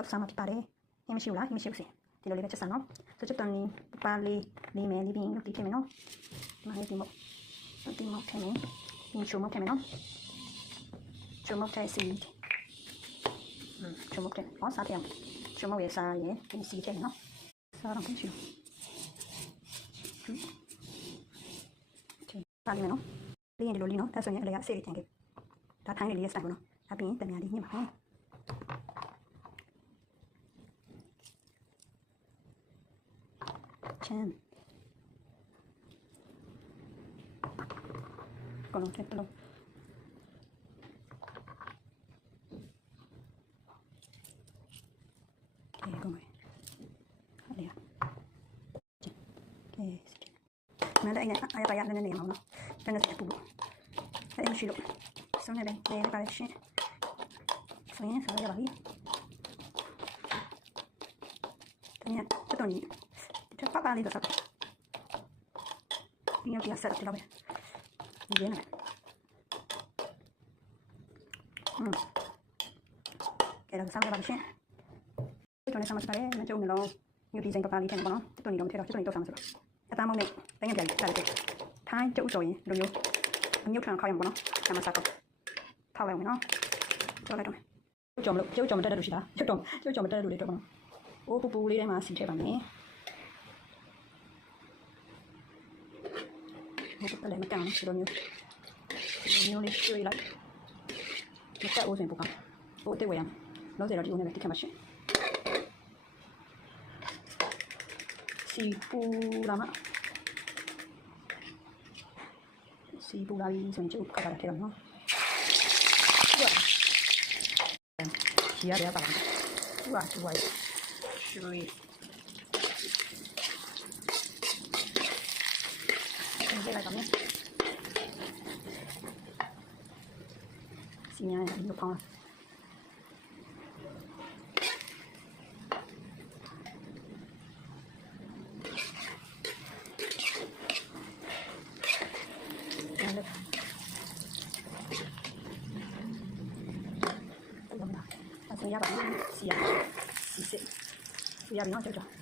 တောက်စားမှဖြစ်ပါတယ်ဟင်းမရှိဘူးလားဟင်းမရှိဘူးစီဒီလိုလေးပဲချက်စားနော်ဆိုချက်တန်လေးပါလေးလေးမယ်လေးပြီးရုပ်တီးထည့်မယ်နော်ဒီမှာလေးဒီမုတ်ထည့်မယ်ဒီချိုမုတ်ထည့်မယ်နော်ချိုမုတ်ထည့်စီချိုမုတ်ထည့်ဟောစားထည့်အောင်ချိုမုတ်ရဲ့စားရဲ့ဒီစီထည့်မယ်နော်စားတော့မရှိဘူးပါလိမ့်မယ်နော်လေးရင်ဒီလိုလေးနော်ဒါဆိုရင်အလေကဆေးလေးတင်ခဲ့ဒါထိုင်းလေးလေးစတိုင်ပေါ့နော်ဒါပြီးရင်တမယာလေးညှစ်ပါနော်ချမ်းကောင်းတယ်လို့အေးကောင်းပြီဟာလေကဲမနေ့ကအားရပါရနေနေမှာနော်တန်းတဲ့ပူလို့အဲ့ရှိလို့ဆုံးနေတယ်လေပါရှင်ဆိုရင်စားရပါပြီတမယာချက်တော့ညီ这爸爸那个啥，你要给他塞了，知道呗？你别拿。给他3个把钱。这种的上面是嘞，那就没了。有地震个巴黎天的不孬，这种你都没听到，这种你都上去了。一打毛呢，等人家来了，他就做人，都有，没有穿考验不孬，干嘛啥个？套来我孬，就来种。就这么这都是他，就这么这都是这不孬。我不理的嘛，洗车吧你。我不来，我干了10多牛的水来，我再我先不干，我对我呀，老在这里我那个看嘛去，西部啦嘛，西部啦伊先就搞到这了嘛，洗下来吧，哇，水。这个怎么？新年又胖了。来了，不用了，把新年把洗洗洗，新年不要这个。